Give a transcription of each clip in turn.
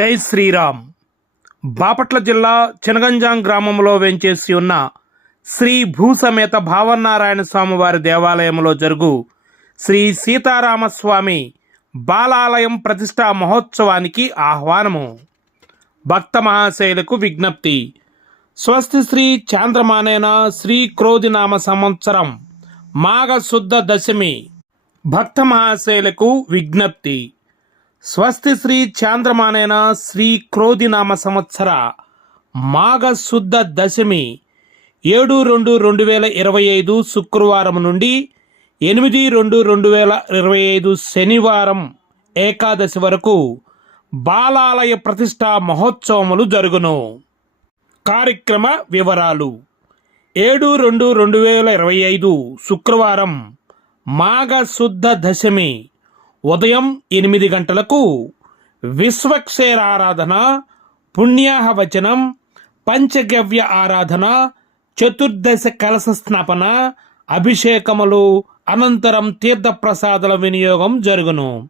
జై శ్రీరామ్. బాపట్ల జిల్లా చినగంజాం గ్రామంలో వెంచేసి ఉన్న శ్రీ భూసమేత భావనారాయణ స్వామివారి దేవాలయంలో జరుగు శ్రీ సీతారామస్వామి బాలాలయం ప్రతిష్టా మహోత్సవానికి ఆహ్వానము. భక్త మహాశైలకు విజ్ఞప్తి. స్వస్తి శ్రీ చాంద్రమానేన శ్రీ క్రోధినామ సంవత్సరం మాఘ శుద్ధ దశమి. భక్త మహాశైలకు విజ్ఞప్తి. స్వస్తి శ్రీ చాంద్రమానేన శ్రీ క్రోధినామ సంవత్సర మాఘ శుద్ధ దశమి ఏడు రెండు రెండు వేల ఇరవై ఐదు శుక్రవారం నుండి ఎనిమిది రెండు రెండు వేల ఇరవై ఐదు శనివారం ఏకాదశి వరకు బాలాలయ ప్రతిష్టా మహోత్సవములు జరుగును. కార్యక్రమ వివరాలు. ఏడు రెండు రెండు వేల ఇరవై ఐదు శుక్రవారం మాఘ శుద్ధ దశమి ఉదయం ఎనిమిది గంటలకు విశ్వక్షేర ఆరాధన పుణ్యాహ వచనం పంచగవ్య ఆరాధన చతుర్దశ కలశ స్నాపన అభిషేకములు అనంతరం తీర్థప్రసాదాల వినియోగం జరుగును.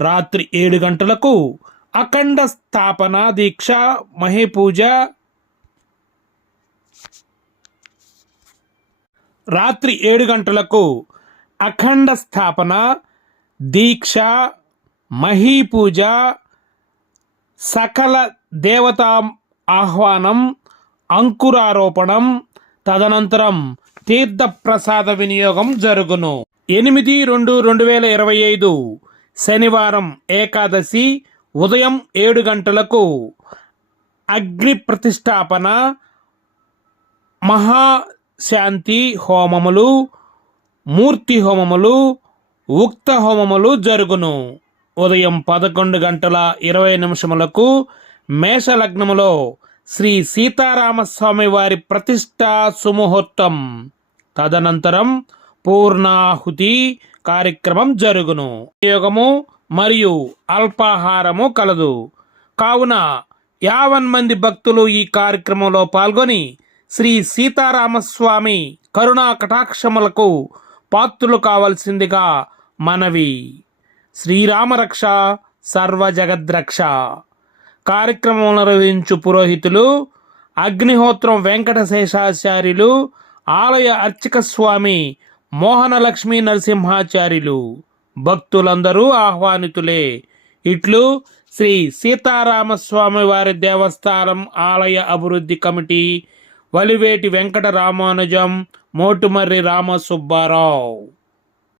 రాత్రి ఏడు గంటలకు అఖండ స్థాపన దీక్ష మహేపూజ. రాత్రి ఏడు గంటలకు అఖండ స్థాపన దీక్ష మహీపూజ సకల దేవతా ఆహ్వానం అంకురారోపణం తదనంతరం తీర్థప్రసాద వినియోగం జరుగును. ఎనిమిది రెండు రెండు వేల ఇరవై ఐదు శనివారం ఏకాదశి ఉదయం ఏడు గంటలకు అగ్ని ప్రతిష్టాపన మహాశాంతి హోమములు మూర్తి హోమములు ఉక్త హోమములు జరుగును. ఉదయం పదకొండు గంటల ఇరవై నిమిషములకు మేషలగ్నములో శ్రీ సీతారామస్వామి వారి ప్రతిష్టా సుముహూర్తం. తదనంతరం పూర్ణాహుతి కార్యక్రమం జరుగును. యోగము మరియు అల్పాహారము కలదు. కావున యావన్ మంది భక్తులు ఈ కార్యక్రమంలో పాల్గొని శ్రీ సీతారామస్వామి కరుణా కటాక్షములకు పాత్రులు కావలసిందిగా మనవి. శ్రీరామరక్ష సర్వజగద్రక్ష. కార్యక్రమం నిర్వహించు పురోహితులు అగ్నిహోత్రం వెంకట శేషాచార్యులు ఆలయ అర్చక స్వామి మోహనలక్ష్మీ నరసింహాచార్యులు. భక్తులందరూ ఆహ్వానితులే. ఇట్లు శ్రీ సీతారామస్వామి వారి దేవస్థానం ఆలయ అభివృద్ధి కమిటీ వలివేటి వెంకట రామానుజం మోటుమర్రి రామసుబ్బారావు.